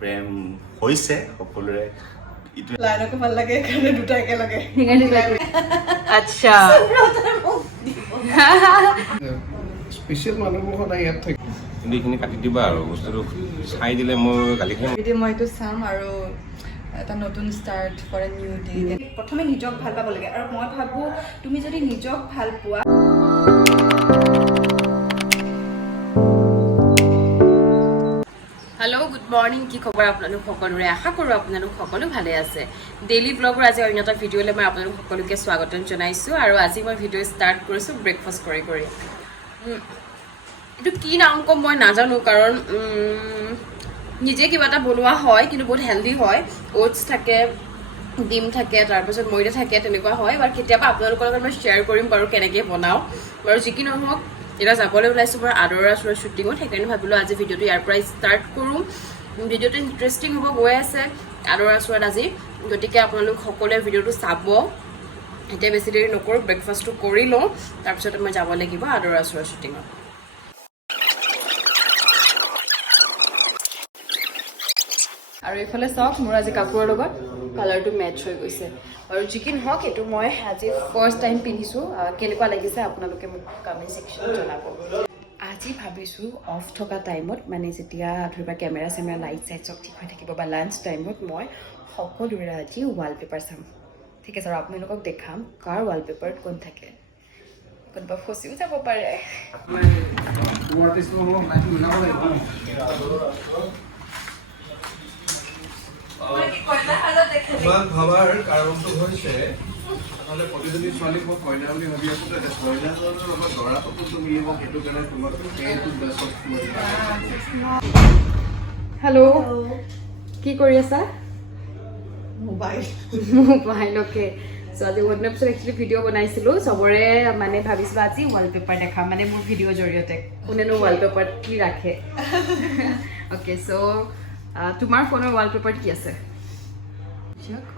প্ৰেম হৈছে সকলোৰে লাইনকো ভাল লাগে কাৰণে দুটা একেলগে আচ্ছা স্পেচিয়েল মানুহবোৰ সদায় ইয়াত থাকে কিন্তু এইখিনি কাটি দিবা আৰু বস্তুটো চাই দিলে মোৰ গালি খাই ভিডিঅ' মই এইটো চাম আৰু এটা নতুন start for a new day প্ৰথমে নিজক ভাল পাব লাগে আৰু মই ভাবোঁ তুমি যদি নিজক ভাল পোৱা হেল্ল' গুড মৰ্ণিং কি খবৰ আপোনালোক সকলোৰে আশা কৰোঁ আপোনালোক সকলো ভালে আছে ডেইলি ব্লগৰ আজি অন্য এটা ভিডিঅ'লৈ মই আপোনালোক সকলোকে স্বাগতম জনাইছোঁ আৰু আজি মই ভিডিঅ' ষ্টাৰ্ট কৰিছোঁ ব্ৰেকফাষ্ট কৰি এইটো কি নাম ক'ম মই নাজানো কাৰণ নিজে কিবা এটা বনোৱা হয় কিন্তু বহুত হেল্ডি হয় অ'টছ থাকে ডিম থাকে তাৰপিছত ময়দা থাকে তেনেকুৱা হয় বাৰু কেতিয়াবা আপোনালোকৰ লগত মই শ্বেয়াৰ কৰিম বাৰু কেনেকৈ বনাওঁ বাৰু যি কি নহওক এতিয়া যাবলৈ ওলাইছোঁ মই আদৰা চোৱাৰ শ্বুটিঙত সেইকাৰণে ভাবিলোঁ আজি ভিডিঅ'টো ইয়াৰ পৰাই ষ্টাৰ্ট কৰোঁ ভিডিঅ'টো ইণ্টাৰেষ্টিং হ'ব গৈ আছে আদৰা চোৱাত আজি গতিকে আপোনালোক সকলোৱে ভিডিঅ'টো চাব এতিয়া বেছি দেৰি নকৰোঁ ব্ৰেকফাষ্টটো কৰি লওঁ তাৰপিছত মই যাব লাগিব আদৰা চোৱাৰ শ্বুটিঙত আৰু এইফালে চাওক মোৰ আজি কাপোৰৰ লগত কালাৰটো মেটচ হৈ গৈছে আৰু যি কি নহওক এইটো মই আজি ফাৰ্ষ্ট টাইম পিন্ধিছোঁ কেনেকুৱা লাগিছে আপোনালোকে মোক কমেণ্ট ছেকশ্যনত জনাব আজি ভাবিছোঁ অফ থকা টাইমত মানে যেতিয়া ধৰিবা কেমেৰা চেমেৰা লাইট চাইট চব ঠিক হৈ থাকিব বা লাঞ্চ টাইমত মই সকলোৰে আজি ৱালপেপাৰ চাম ঠিক আছে আৰু আপোনালোকক দেখাম কাৰ ৱালপেপাৰত কোন থাকে কোনোবা ফচিও যাব পাৰে ভাবাৰ কাৰণটো হৈছে নহ'লে প্ৰতিজনী ছোৱালীক মই কইনা বুলি ভাবি আছোঁ তেতিয়া কইনাজনৰ লগত দৰা সপোনটো মিলিব সেইটো কাৰণে তোমাক সেইটো বেছত হেল্ল' কি কৰি আছা মোবাইলকে চ' আজি বহুত দিনৰ পিছত একচুৱেলি ভিডিঅ' বনাইছিলোঁ চবৰে মানে ভাবিছিলোঁ আজি ৱালপেপাৰ দেখাম মানে মোৰ ভিডিঅ'ৰ জৰিয়তে কোনেনো ৱালপেপাৰত কি ৰাখে অ'কে চ' তোমাৰ ফোনৰ ৱালপেপাৰত কি আছে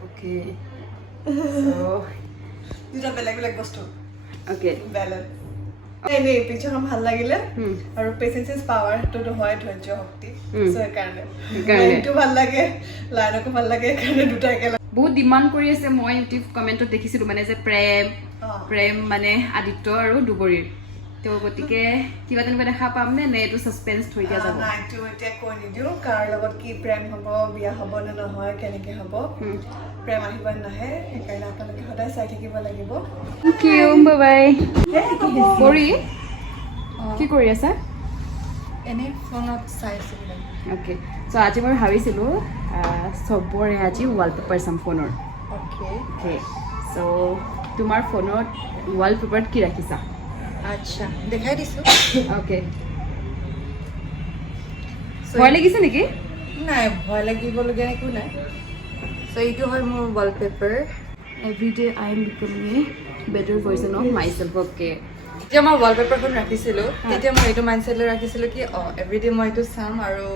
অ'কে দুটা বেলেগ বেলেগ বস্তু অ'কে বেলেগ এনেই পিকচাৰখন ভাল লাগিলে আৰু পেচেঞ্চ ইজ পাৱাৰ সেইটোতো হয় ধৈৰ্য শক্তি চ' সেইকাৰণে লাইনটো ভাল লাগে লাইনকো ভাল লাগে সেইকাৰণে দুটা একেলগে বহুত ডিমাণ্ড কৰি আছে মই ইউটিউব কমেণ্টত দেখিছিলোঁ মানে যে প্ৰেম মানে আদিত্য আৰু দুবৰীৰ তো গতিকে কিবা তেনেকুৱা দেখা পামনে নে এইটো ছাছপেন্স থৈ দিয়া যাব নাইটো এতিয়া কৈ নিদিওঁ কাৰ লগত কি প্ৰেম হ'ব বিয়া হ'ব নে নহয় কেনেকৈ হ'ব প্ৰেম আহিব নাহে সেইকাৰণে আপোনালোকে সদায় চাই থাকিব লাগিব থেংক ইউ বাই কৰি কি কৰি আছা এনেই ফোনত চাই আছোঁ অ'কে চ' আজি মই ভাবিছিলোঁ চবৰে আজি ৱালপেপাৰ চাম ফোনৰ অ'কে অ'কে চ' তোমাৰ ফোনত ৱালপেপাৰত কি ৰাখিছা আচ্ছা দেখাই দিছোঁ অ'কে ভয় লাগিছে নেকি নাই ভয় লাগিবলগীয়া একো নাই চ' এইটো হয় মোৰ wallpaper everyday I am becoming a better version of myself okay যেতিয়া মই ৱালপেপাৰখন ৰাখিছিলোঁ তেতিয়া মই এইটো মাইণ্ডছেট লৈ ৰাখিছিলোঁ কি এভৰিডে মই এইটো চাম আৰু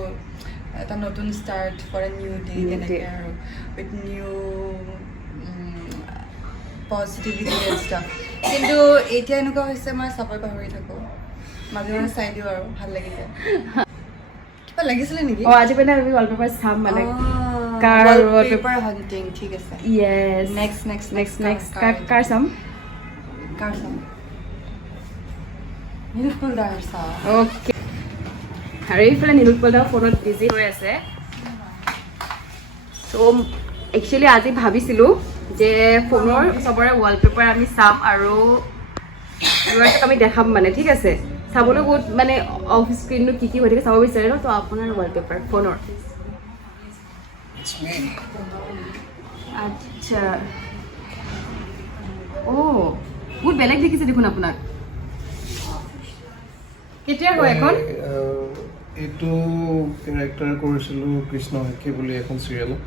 এটা নতুন start for a new day তেনেকৈ আৰু with new positivity and stuff কিন্তু এতিয়া এনেকুৱা হৈছে মই চাবই পাহৰি থাকোঁ মাজে মাজে চাই দিওঁ আৰু ভাল লাগিছে কিবা লাগিছিলে নেকি অঁ আজি মানে আমি ৱালপেপাৰ চাম মানে ৱালপেপাৰ হাণ্টিং ঠিক আছে য়েছ নেক্সট কাৰ চাম নীলকুলদাৰ চাওঁ অ'কে আৰু এইফালে নীলোৎপলদা ফোনত বিজি হৈ আছে চ' একচুৱেলি আজি ভাবিছিলোঁ যে ফোনৰ চবৰে ৱালপেপাৰ আমি চাম আৰু আমি দেখাম মানে ঠিক আছে চাবলৈ বহুত মানে অফ স্ক্ৰীণনো কি হৈ থাকে চাব বিচাৰে ন তো আপোনাৰ ৱালপেপাৰ ফোনৰ আচ্ছা অ' বহুত বেলেগ দেখিছে দেখোন আপোনাক কেতিয়া হয় এখন এইটো কেৰেক্টাৰ কৰিছিলোঁ কৃষ্ণ হেকি বুলি এখন চিৰিয়েলত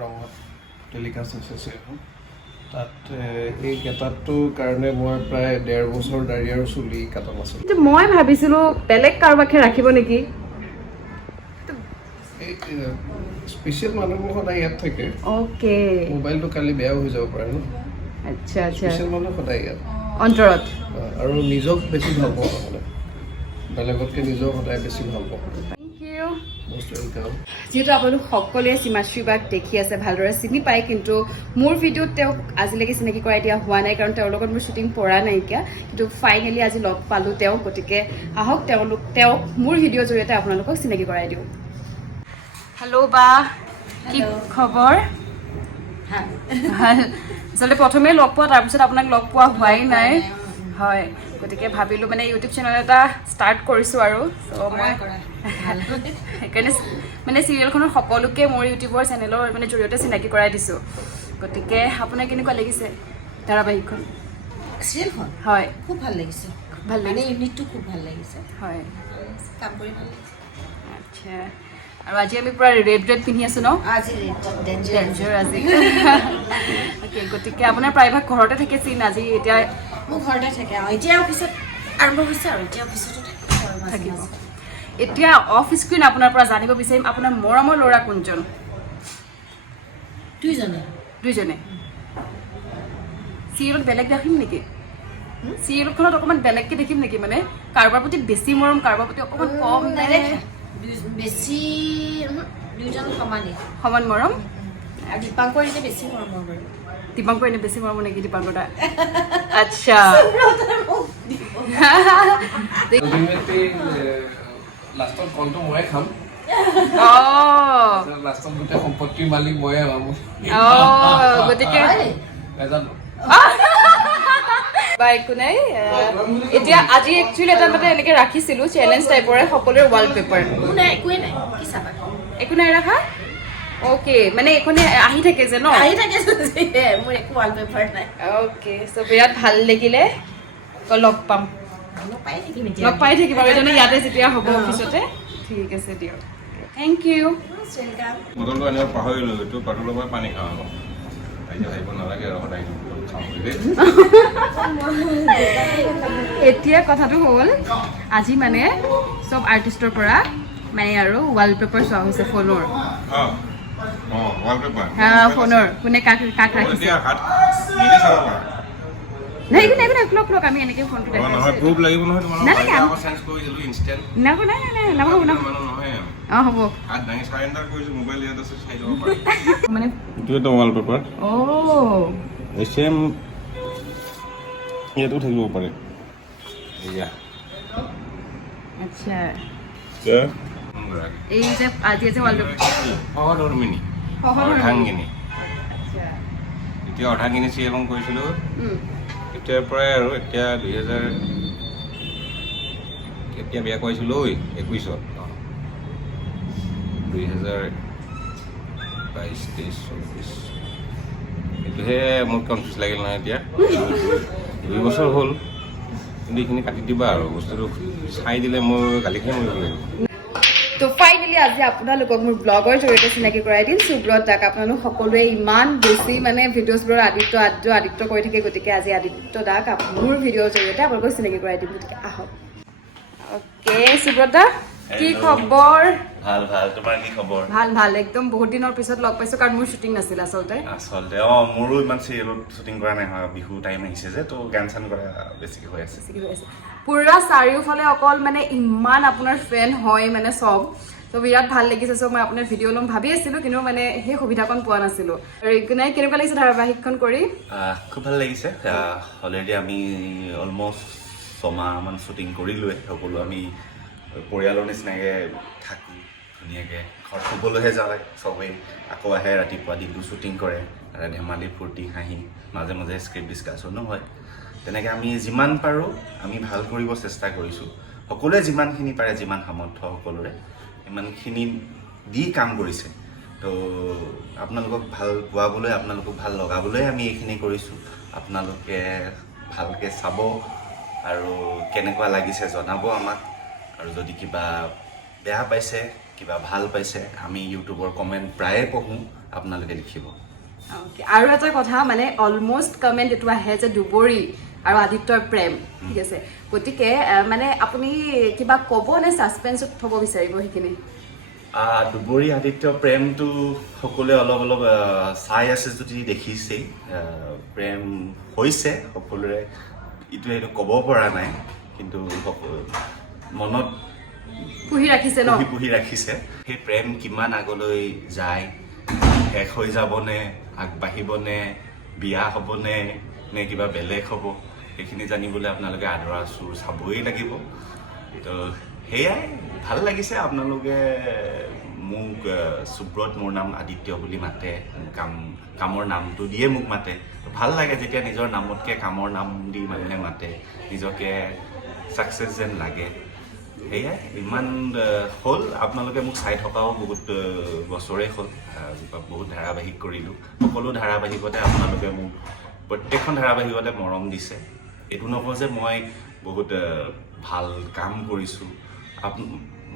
ৰঙত টেলিকাষ্ট হৈছে চিৰিয়েলখন তাত এই গেটআপটোৰ কাৰণে মই প্ৰায় 1.5 বছৰ দাড়ি আৰু চুলি কাটা নাছিলোঁ মই ভাবিছিলোঁ বেলেগ কাৰোবাকে ৰাখিব নেকি এই স্পেচিয়েল মানুহবোৰ সদায় ইয়াত থাকে অ'কে মোবাইলটো কালি বেয়াও হৈ যাব পাৰে ন আচ্ছা স্পেচিয়েল মানুহ সদায় ইয়াত অন্তৰত আৰু নিজক বেছি ভাল পাওঁ মানে বেলেগতকৈ নিজক সদায় বেছি ভাল পাওঁ থেংক ইউ যিহেতু আপোনালোক সকলোৱে সীমাশ্ৰী বাক দেখি আছে, ভালদৰে চিনি পায়, কিন্তু মোৰ ভিডিঅ'ত তেওঁক আজিলৈকে চিনাকি কৰাই দিয়া হোৱা নাই, কাৰণ তেওঁৰ লগত মোৰ শ্বুটিং পৰা নাইকিয়া। কিন্তু ফাইনেলি আজি লগ পালোঁ তেওঁক, গতিকে আহক তেওঁক মোৰ ভিডিঅ'ৰ জৰিয়তে আপোনালোকক চিনাকি কৰাই দিওঁ। হেল্ল' বা, কি খবৰ? ভাল। আচলতে প্ৰথমে লগ পোৱা, তাৰপিছত আপোনাক লগ পোৱা হোৱাই নাই। হয়, গতিকে ভাবিলোঁ মানে ইউটিউব চেনেল এটা ষ্টাৰ্ট কৰিছোঁ আৰু মই সেইকাৰণে মানে চিৰিয়েলখনৰ সকলোকে মোৰ ইউটিউবৰ চেনেলৰ মানে জৰিয়তে চিনাকি কৰাই দিছোঁ। গতিকে আপোনাৰ কেনেকুৱা লাগিছে ধাৰাবাহিকখন? চিৰিয়েলখন হয়, খুব ভাল লাগিছে, ভাল মানে লাগিছে। ইউনিটটো খুব ভাল লাগিছে, হয়, কাম কৰি ভাল লাগিছে। আচ্ছা। আৰু আজি আমি পুৰা ৰেড পিন্ধি আছোঁ ন? আজি ডেঞ্জাৰ আজি অ'কে, গতিকে আপোনাৰ প্ৰায়ভাগ ঘৰতে থাকে চিন আজি এতিয়া মোৰ ঘৰতে থাকে আৰু এতিয়া অফিচত আৰম্ভ হৈছে আৰু এতিয়া অফিচতো থাকিব। এতিয়া অফ স্ক্ৰীণ আপোনাৰ পৰা জানিব বিচাৰিম আপোনাৰ মৰমৰ ল'ৰা কোনজন? দুইজনে। চিৰিয়েলত বেলেগ দেখিম নেকি? চিৰিয়েলখনত অকণমান বেলেগকৈ দেখিম নেকি? মানে কাৰোবাৰ প্ৰতি বেছি মৰম, কাৰোবাৰ প্ৰতি অকণমান কম, নেদেখা বেছি, দুইজন সমান মৰম? আৰু দীপাংকৰ এতিয়া বেছি মৰম বাৰু। দীপাংকৰ এনে বেছি মৰম নেকি দীপাংকৰ দা? আচ্ছা। লাষ্টত কলটো ময়ে খাম, লাষ্টত গোটেই সম্পত্তিৰ মালিক ময়ে হ'ম। গতিকে নাজানো। বা একো নাই। এতিয়া আজি একচুৱেলি এটা মানে এনেকৈ ৰাখিছিলোঁ চেলেঞ্জ টাইপৰে সকলোৰে ৱালপেপাৰ। একোৱে নাই, কি চাবা? একো নাই ৰাখা? অ'কে, মানে এইখনে আহি থাকে যে ন? আহি থাকে, মোৰ একো ৱালপেপাৰ নাই। অ'কে, চ' বিৰাট ভাল লাগিলে। লগ পাম, লগ পাই থাকিম আৰু এজনে ইয়াতে যেতিয়া হ'ব অফিচতে। ঠিক আছে দিয়ক, থেংক ইউ। বটলটো আনিব পাহৰিলোঁ, এইটো বটলৰ পৰা পানী খাওঁ আকৌ। ভাবিব নালাগে আৰু সদায় খাওঁ বুলি। এতিয়া কথাটো হ'ল আজি মানে চব আৰ্টিষ্টৰ পৰা মানে আৰু ৱালপেপাৰ চোৱা হৈছে ফোনৰ। ফোনৰ কোনে কাক ৰাখিছে। নাই একো নাই, ক্লক আমি এনেকৈ ফোনটো প্ৰুফ লাগিব নহয় তোমাৰ। নালাগে, অঁ হ'ব মানে এইটো এটা ৱালপেপাৰ। ছেম ইয়াতো থাকিব পাৰে। এয়া আচ্ছা, এই যে আজি আছে ৱালপেপাৰ সহধৰ্মিনী অৰ্ধাংগিনী। এতিয়া অৰ্ধাংগিনী চিৰিয়েলখন কৰিছিলোঁ তেতিয়াৰ পৰাই আৰু এতিয়া 2000 কেতিয়া বিয়া কৰিছিলোঁ 21ত, 2022, 23, 24 এইটোহে মোৰ কনফিউজ লাগিল নহয়। এতিয়া 2 বছৰ হ'ল, কিন্তু এইখিনি কাটি দিবা আৰু বস্তুটো চাই দিলে মোৰ গালিখিনি মৰিব লাগিব। তো ফাইনেলি আজি আপোনালোকক মোৰ ব্লগৰ জৰিয়তে চিনাকি কৰাই দিম সুব্ৰত দাক। আপোনালোক সকলোৱে ইমান বেছি মানে ভিডিঅ'জবোৰৰ আদিত্য কৰি থাকে, গতিকে আজি আদিত্য দাক মোৰ ভিডিঅ'ৰ জৰিয়তে আপোনালোকক চিনাকি কৰাই দিম, গতিকে আহক। অ'কে, সুব্ৰত দা কি খবৰ? ভাল ভাল, তোমাৰ কি খবৰ? ভাল, একদম বহুত দিনৰ পিছত লগ পাইছোঁ, কাৰণ মোৰ শ্বুটিং নাছিল আচলতে। মোৰো ইমান চিৰিয়েলত শ্বুটিং কৰা নাই, হয় বিহু টাইম আহিছে যে, তো গান চান কৰা বেছিকৈ হৈ আছে। পুৰা চাৰিওফালে অকল মানে ইমান আপোনাৰ ফেন হয় মানে চব, তো বিৰাট ভাল লাগিছে। চ' মই আপোনাৰ ভিডিঅ' ল'ম ভাবি আছিলোঁ, কিন্তু মানে সেই সুবিধাকণ পোৱা নাছিলোঁ। আৰু কেনেকুৱা লাগিছে ধাৰাবাহিকখন কৰি? খুব ভাল লাগিছে। অলৰেডি আমি অলমষ্ট 6 মাহমান শ্বুটিং কৰিলোৱে। সকলো আমি পৰিয়ালৰ নিচিনাকৈ থাকোঁ, ধুনীয়াকৈ ঘৰত শুবলৈহে যাওঁ চবেই, আকৌ আহে ৰাতিপুৱা, দিনটো শ্বুটিং কৰে, ধেমালি ফূৰ্তি হাঁহি, মাজে মাজে স্ক্ৰিপ্ট ডিছকাশ্যনো হয়। তেনেকৈ আমি যিমান পাৰোঁ আমি ভাল কৰিব চেষ্টা কৰিছোঁ। সকলোৱে যিমানখিনি পাৰে, যিমান সামৰ্থ্য সকলোৰে ইমানখিনি দি কাম কৰিছে। তো আপোনালোকক ভাল পোৱাবলৈ, আপোনালোকক ভাল লগাবলৈ আমি এইখিনি কৰিছোঁ। আপোনালোকে ভালকৈ চাব আৰু কেনেকুৱা লাগিছে জনাব আমাক। আৰু যদি কিবা বেয়া পাইছে, কিবা ভাল পাইছে, আমি ইউটিউবৰ কমেণ্ট প্ৰায়ে পঢ়োঁ, আপোনালোকে লিখিব। আৰু এটা কথা, মানে অলমষ্ট কমেণ্ট এইটো আহে যে দুবৰি আৰু আদিত্যৰ প্ৰেম, ঠিক আছে, গতিকে মানে আপুনি কিবা ক'ব নে ছাছপেন্সত থ'ব বিচাৰিব সেইখিনি? দুবৰি আদিত্য প্ৰেমটো সকলোৱে অলপ অলপ চাই আছে যদি দেখিছেই। প্ৰেম হৈছে সকলোৰে, এইটো ক'ব পৰা নাই, কিন্তু মনত পুহি ৰাখিছে ন পুহি ৰাখিছে সেই প্ৰেম কিমান আগলৈ যায় শেষ হৈ যাবনে আগবাঢ়িবনে বিয়া হ'বনে নে কিবা বেলেগ হ'ব সেইখিনি জানিবলৈ আপোনালোকে আদৰা চুৰ চাবই লাগিব তো সেয়াই ভাল লাগিছে আপোনালোকে মোক সুব্ৰত মোৰ নাম আদিত্য বুলি মাতে কামৰ নামটো দিয়ে মোক মাতে ভাল লাগে যেতিয়া নিজৰ নামতকৈ কামৰ নাম দি মানুহে মাতে নিজকে ছাকচেছ যেন লাগে সেয়াই ইমান হ'ল আপোনালোকে মোক চাই থকাও বহুত বছৰেই হ'ল বহুত ধাৰাবাহিক কৰিলোঁ সকলো ধাৰাবাহিকতে আপোনালোকে মোক প্ৰত্যেকখন ধাৰাবাহিকতে মৰম দিছে এইটো নকওঁ যে মই বহুত ভাল কাম কৰিছোঁ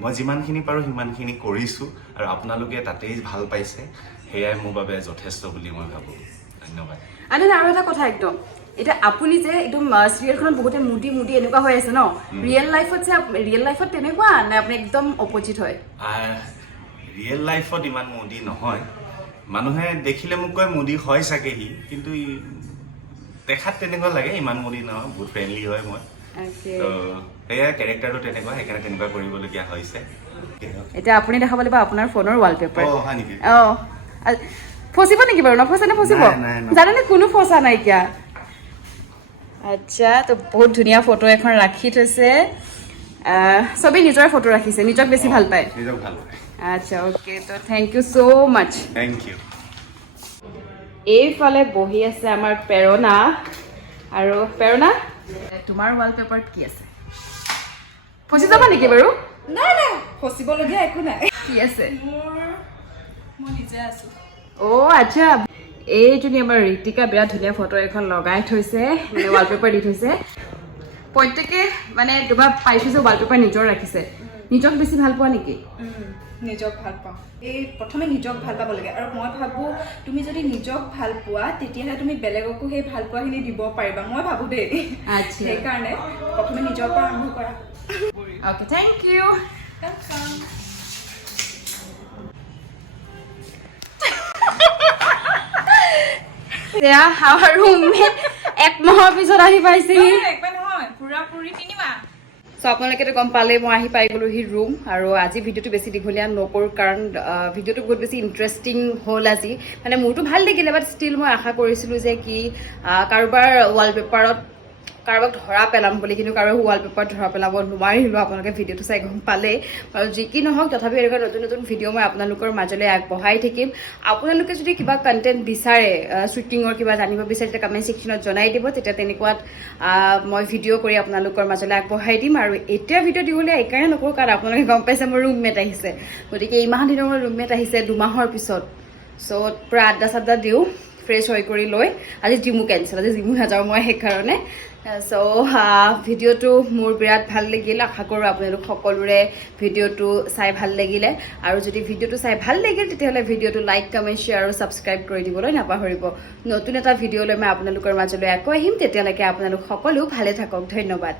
মই যিমানখিনি পাৰোঁ সিমানখিনি কৰিছোঁ আৰু আপোনালোকে তাতেই ভাল পাইছে সেয়াই মোৰ বাবে যথেষ্ট বুলি মই ভাবোঁ ধন্যবাদ আৰু এটা কথা একদম এতিয়া আপুনি যে একদম চিৰিয়েলখনত বহুতে মুদি এনেকুৱা হৈ আছে ন ৰিয়েল লাইফত তেনেকুৱা নে আপুনি একদম অপজিট হয় ৰিয়েল লাইফত ইমান মুদি নহয় মানুহে দেখিলে মোক কয় মুদি হয় চাগে সি কিন্তু দেখাত তেনেকুৱা লাগে ইমান মুদি নহয় বহুত ফ্ৰেণ্ডলি হয় মই তো সেয়া কেৰেক্টাৰটো তেনেকুৱা সেইকাৰণে তেনেকুৱা কৰিবলগীয়া হৈছে এতিয়া আপুনি দেখাব লাগিব আপোনাৰ ফোনৰ ৱালপেপাৰ হয় নেকি ফচিব নেকি বাৰু নফচে নে ফচিব জানেনে কোনো ফচা নাইকিয়া আচ্ছা তো বহুত ধুনীয়া ফটো এখন ৰাখি থৈছে চবেই নিজৰ ফটো ৰাখিছে নিজক বেছি ভাল পায় নিজক ভাল পায় আচ্ছা অ'কে তো thank you so' much thank you এইফালে বহি আছে আমাৰ প্ৰেৰণা আৰু প্ৰেৰণা তোমাৰ ৱালপেপাৰত কি আছে ফচি যাবা নেকি বাৰু নাই নাই ফচিবলগীয়া একো নাই কি আছে মই নিজে আছো অ' আচ্ছা এইজনী আমাৰ ঋতিকা বিৰাট ধুনীয়া ফটো এখন লগাই থৈছে মানে ৱালপেপাৰ দি থৈছে প্ৰত্যেকে মানে কিবা পাইছোঁ যে ৱালপেপাৰ নিজৰ ৰাখিছে নিজক বেছি ভাল পোৱা নেকি নিজক ভাল পাওঁ এই প্ৰথমে নিজক ভাল পাব লাগে আৰু মই ভাবোঁ তুমি যদি নিজক ভাল পোৱা তেতিয়াহে তুমি বেলেগকো সেই ভাল পোৱাখিনি দিব পাৰিবা মই ভাবোঁ দেই আচ্ছা সেইকাৰণে প্ৰথমে নিজৰ পৰা আৰম্ভ কৰা অ'কে থেংক ইউ এয়া আমাৰ ৰুমমেট এক মাহৰ পিছত আহি পাইছেহি চ' আপোনালোকেতো গম পালে মই আহি পাই গ'লোহি ৰুম আৰু আজি ভিডিঅ'টো বেছি দীঘলীয়া নকৰোঁ কাৰণ ভিডিঅ'টো বহুত বেছি ইণ্টাৰেষ্টিং হ'ল আজি মানে মোৰতো ভাল লাগিলে বাট ষ্টিল মই আশা কৰিছিলোঁ যে কি কাৰোবাৰ ৱালপেপাৰত কাৰোবাক ধৰা পেলাম বুলি কিন্তু কাৰোবাৰ ৱালপেপাৰত ধৰা পেলাব নোৱাৰিলোঁ আপোনালোকে ভিডিঅ'টো চাই গম পালে আৰু যি কি নহওক তথাপি এনেকুৱা নতুন নতুন ভিডিঅ' মই আপোনালোকৰ মাজলৈ আগবঢ়াই থাকিম আপোনালোকে যদি কিবা কণ্টেণ্ট বিচাৰে শ্বুটিঙৰ কিবা জানিব বিচাৰে তেতিয়া কমেণ্ট ছেকশ্যনত জনাই দিব তেতিয়া তেনেকুৱাত মই ভিডিঅ' কৰি আপোনালোকৰ মাজলৈ আগবঢ়াই দিম আৰু এতিয়া ভিডিঅ' দিবলৈ এইকাৰণে নকৰোঁ কাৰণ আপোনালোকে গম পাইছে মোৰ ৰুমমেট আহিছে গতিকে ইমান দিনৰ মোৰ ৰুমমেট আহিছে 2 মাহৰ পিছত চ' পূৰা আড্ডা চাড্ডা দিওঁ ফ্ৰেছ হৈ কৰি লৈ আজি জিমো কেঞ্চেল আজি জিমো নাযাওঁ মই সেইকাৰণে চ' ভিডিঅ'টো মোৰ বিৰাট ভাল লাগিল আশা কৰোঁ আপোনালোক সকলোৰে ভিডিঅ'টো চাই ভাল লাগিলে আৰু যদি ভিডিঅ'টো চাই ভাল লাগিল তেতিয়াহ'লে ভিডিঅ'টো লাইক কমেণ্ট শ্বেয়াৰ আৰু ছাবস্ক্ৰাইব কৰি দিবলৈ নাপাহৰিব নতুন এটা ভিডিঅ'লৈ মই আপোনালোকৰ মাজলৈ আকৌ আহিম তেতিয়ালৈকে আপোনালোক সকলো ভালে থাকক ধন্যবাদ